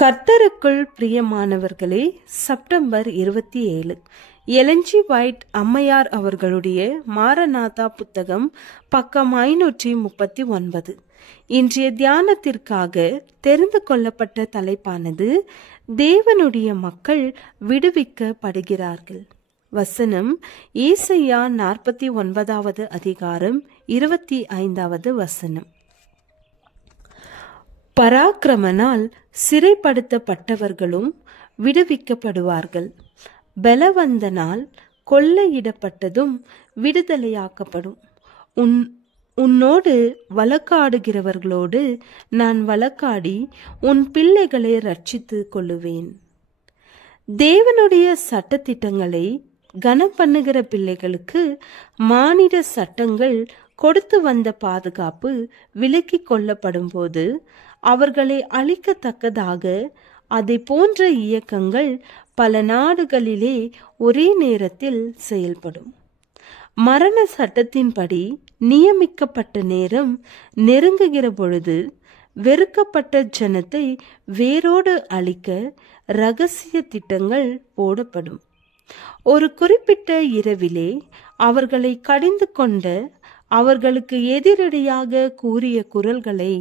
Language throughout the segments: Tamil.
கர்த்தருக்குள் பிரியமானவர்களே, செப்டம்பர் 27 எலஞ்சி வைட் அம்மையார் அவர்களுடைய மாரநாதா புத்தகம், பக்கம் 539. இன்றைய தியானத்திற்காக தெரிந்து கொள்ளப்பட்ட தலைப்பானது தேவனுடைய மக்கள் விடுவிக்கப்படுகிறார்கள். வசனம் ஏசாயா 49 அதிகாரம் 25 வசனம். பராக்கிரமனால் சிறைப்படுத்தப்பட்டவர்களும் விடுவிக்கப்படுவார்கள். பலவந்தனால் கொள்ளையிடப்பட்டதும் விடுதலையாக்கப்படும். உன்னோடு வழக்காடுகிறவர்களோடு நான் வழக்காடி உன் பிள்ளைகளை ரட்சித்து கொள்ளுவேன். தேவனுடைய சட்டத்திட்டங்களை கனம் பண்ணுகிற பிள்ளைகளுக்கு மானிட சட்டங்கள் கொடுத்து வந்த பாதுகாப்பு விலக்கி கொள்ளப்படும் போது அவர்களை அழிக்கத்தக்கதாக அதை போன்ற இயக்கங்கள் பல நாடுகளிலே ஒரே நேரத்தில் செயல்படும். மரண சட்டத்தின்படி நியமிக்கப்பட்ட நேரம் நெருங்குகிற பொழுது வெறுக்கப்பட்ட ஜனத்தை வேரோடு அழிக்க இரகசிய திட்டங்கள் போடப்படும். ஒரு குறிப்பிட்ட இரவிலே அவர்களை கடிந்து கொண்ட அவர்களுக்கு எதிரடியாக கூறிய குரல்களை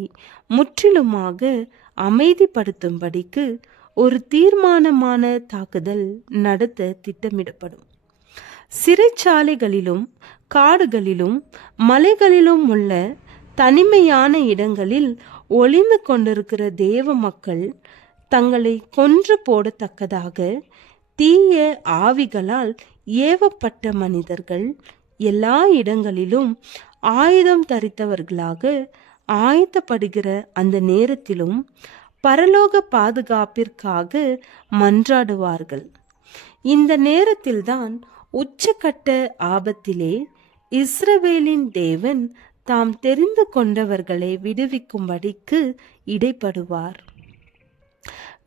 முற்றிலுமாக அமைதிப்படுத்தும்படிக்கு ஒரு தீர்மானமான தாக்குதல் நடத்த திட்டமிடப்படும். சிறைச்சாலைகளிலும் காடுகளிலும் மலைகளிலும் உள்ள தனிமையான இடங்களில் ஒளிந்து கொண்டிருக்கிற தேவ மக்கள் தங்களை கொன்று போடத்தக்கதாக தீய ஆவிகளால் ஏவப்பட்ட மனிதர்கள் எல்லா இடங்களிலும் ஆயுதம் தரித்தவர்களாக ஆயத்தப்படுகிற அந்த நேரத்திலும் பரலோக பாதுகாப்பிற்காக மன்றாடுவார்கள். இந்த நேரத்தில்தான் உச்சக்கட்ட ஆபத்திலே இஸ்ரவேலின் தேவன் தாம் தெரிந்து கொண்டவர்களை விடுவிக்கும்படிக்கு இடைப்படுவார்.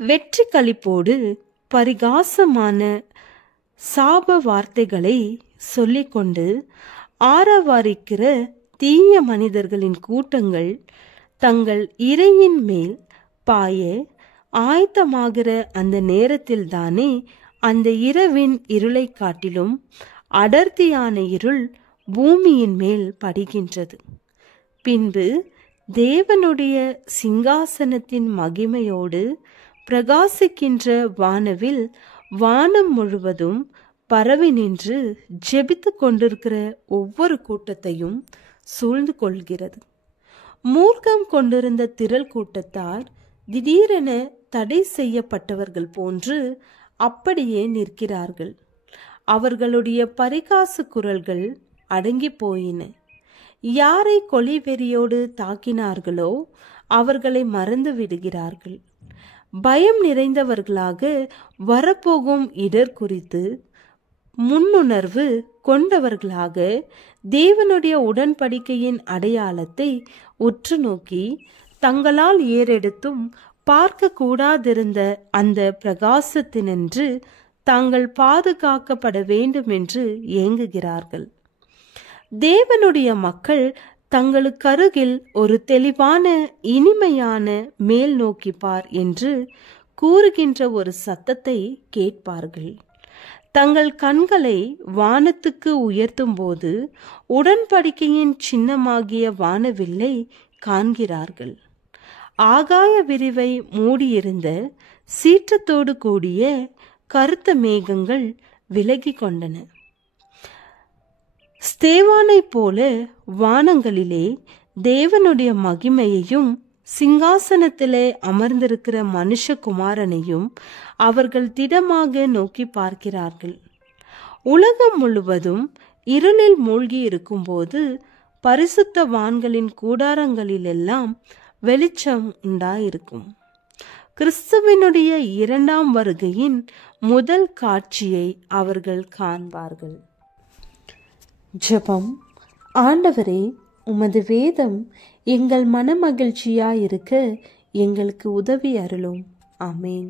வெற்றி களிப்போடு பரிகாசமான சாப வார்த்தைகளை சொல்லிக்கொண்டு ஆரவாரிக்கிற தீய மனிதர்களின் கூட்டங்கள் தங்கள் இரையின் மேல் பாய ஆயத்தமாகிற அந்த நேரத்தில் தானே அந்த இரவின் இருளை காட்டிலும் அடர்த்தியான இருள் பூமியின் மேல் படுகின்றது. பின்பு தேவனுடைய சிங்காசனத்தின் மகிமையோடு பிரகாசிக்கின்ற வானவில் வானம் முழுவதும் பரவி நின்று ஜெபித்து கொண்டிருக்கிற ஒவ்வொரு கூட்டத்தையும் சூழ்ந்து கொள்கிறது. மூர்க்கம் கொண்டிருந்த திரள் கூட்டத்தார் திடீரென தடை செய்யப்பட்டவர்கள் போன்று அப்படியே நிற்கிறார்கள். அவர்களுடைய பரிகாசு குரல்கள் அடங்கி போயின. யாரை கொலைவெறியோடு தாக்கினார்களோ அவர்களை மறந்து விடுகிறார்கள். பயம் நிறைந்தவர்களாக வரப்போகும் இடர் குறித்து முன்னுணர்வு கொண்டவர்களாக தேவனுடைய உடன்படிக்கையின் அடையாளத்தை உற்று நோக்கி தங்களால் ஏறெடுத்தும் பார்க்க கூடாதிருந்த அந்த பிரகாசத்தினின்று தாங்கள் பாதுகாக்கப்பட வேண்டும் என்று ஏங்குகிறார்கள். தேவனுடைய மக்கள் தங்களுக்கருகில் ஒரு தெளிவான இனிமையான மேல் நோக்கி பார் என்று கூறுகின்ற ஒரு சத்தத்தை கேட்பார்கள். தங்கள் கண்களை வானத்துக்கு உயர்த்தும் போது உடன்படிக்கையின் சின்னமாகிய வானவில்லை காண்கிறார்கள். ஆகாய விரிவை மூடியிருந்த சீற்றத்தோடு கூடிய கருத்த மேகங்கள் விலகி கொண்டன. ஸ்தேவானை போல வானங்களிலே தேவனுடைய மகிமையையும் சிங்காசனத்திலே அமர்ந்திருக்கிற மனுஷகுமாரனையும் அவர்கள் திடமாக நோக்கி பார்க்கிறார்கள். உலகம் முழுவதும் இருளில் மூழ்கி இருக்கும்போது பரிசுத்தவான்களின் கூடாரங்களிலெல்லாம் வெளிச்சம் உண்டாயிருக்கும். கிறிஸ்துவினுடைய இரண்டாம் வருகையின் முதல் காட்சியை அவர்கள் காண்பார்கள். ஜெபம். ஆண்டவரே, உமது வேதம் எங்கள் மனமகிழ்ச்சியாயிருக்க எங்களுக்கு உதவி அருளும். ஆமேன்.